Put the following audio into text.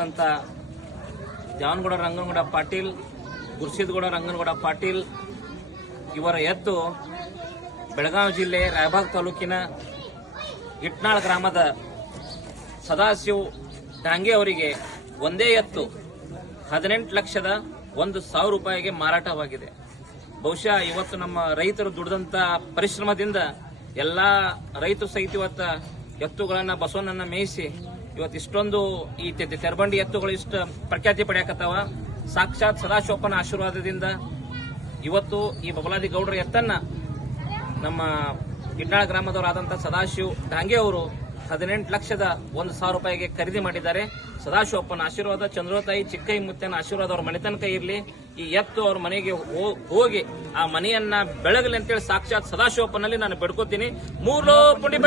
ಅಂತ ಜಾನ್ಗೌಡ, ರಂಗನಗೌಡ ಪಾಟೀಲ್ ಗುರ್ಸಿದ್ಗೌಡ ರಂಗನಗೌಡ ಪಾಟೀಲ್ ಇವರ ಎತ್ತು ಬೆಳಗಾವಿ ಜಿಲ್ಲೆ ರಾಯಬಾಗ್ ತಾಲೂಕಿನ ಇಟ್ನಾಳ್ ಗ್ರಾಮದ ಸದಾಶಿವ್ ಡಾಂಗೆ ಅವರಿಗೆ ಒಂದೇ ಎತ್ತು ಹದಿನೆಂಟು ಲಕ್ಷದ ಒಂದು ಸಾವಿರ ರೂಪಾಯಿಗೆ ಮಾರಾಟವಾಗಿದೆ. ಬಹುಶಃ ಇವತ್ತು ನಮ್ಮ ರೈತರು ದುಡಿದಂತ ಪರಿಶ್ರಮದಿಂದ ಎಲ್ಲಾ ರೈತರು ಸಹಿತ ಇವತ್ತು ಎತ್ತುಗಳನ್ನ ಬಸವನನ್ನ ಮೇಯಿಸಿ ಇವತ್ತು ಇಷ್ಟೊಂದು ಈ ತೆರಬಂಡಿ ಎತ್ತುಗಳು ಇಷ್ಟು ಪ್ರಖ್ಯಾತಿ ಪಡೆಯಕತ್ತಾವ. ಸಾಕ್ಷಾತ್ ಸದಾಶಿವಪ್ಪನ ಆಶೀರ್ವಾದದಿಂದ ಇವತ್ತು ಈ ಬಬಲಾದಿ ಗೌಡರ ಎತ್ತನ್ನ ನಮ್ಮ ಗಿಡ್ನಾಳ ಗ್ರಾಮದವರಾದಂಥ ಸದಾಶಿವ್ ಡಾಂಗೆ ಅವರು ಹದಿನೆಂಟು ಲಕ್ಷದ ಒಂದು ಸಾವಿರ ರೂಪಾಯಿಗೆ ಖರೀದಿ ಮಾಡಿದ್ದಾರೆ. ಸದಾಶಿವಪ್ಪನ ಆಶೀರ್ವಾದ, ಚಂದ್ರೋತಾಯಿ, ಚಿಕ್ಕೈ ಮುತ್ತನ ಆಶೀರ್ವಾದ ಅವ್ರ ಮನೆ ತನಕ ಇರಲಿ. ಈ ಎತ್ತು ಅವ್ರ ಮನೆಗೆ ಹೋಗಿ ಆ ಮನೆಯನ್ನ ಬೆಳಗಲಿ ಅಂತೇಳಿ ಸಾಕ್ಷಾತ್ ಸದಾಶಿವಪ್ಪನಲ್ಲಿ ನಾನು ಬೆಡ್ಕೋತೀನಿ. ಮೂರು ಪುಂಡಿ